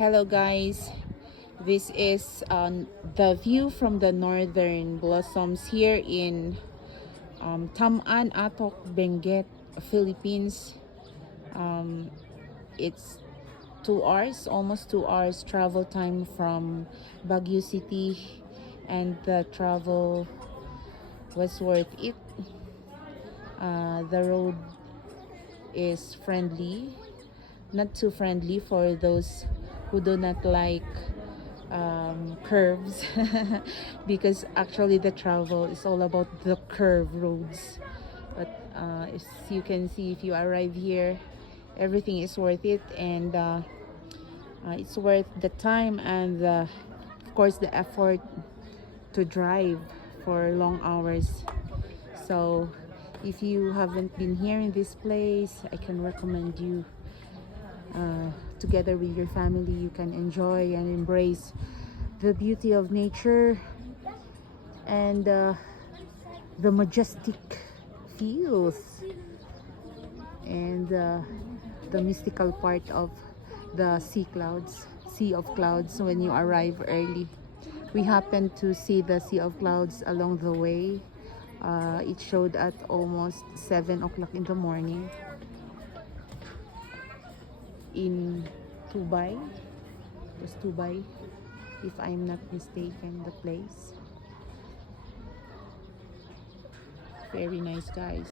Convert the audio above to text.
Hello guys, this is the view from the northern blossoms here in Taman, Atok, Benguet, Philippines. It's 2 hours, almost 2 hours travel time from Baguio City, and the travel was worth it. The road is friendly, not too friendly for those who do not like curves because actually the travel is all about the curve roads, but as you can see, if you arrive here, everything is worth it, and it's worth the time and of course the effort to drive for long hours. So if you haven't been here in this place, I can recommend you. Together with your family, you can enjoy and embrace the beauty of nature and the majestic feels and the mystical part of the sea of clouds when you arrive early. We happened to see the sea of clouds along the way. It showed at almost 7 o'clock in the morning in Tubay. It was Tubay, if I'm not mistaken, the place. Very nice, guys.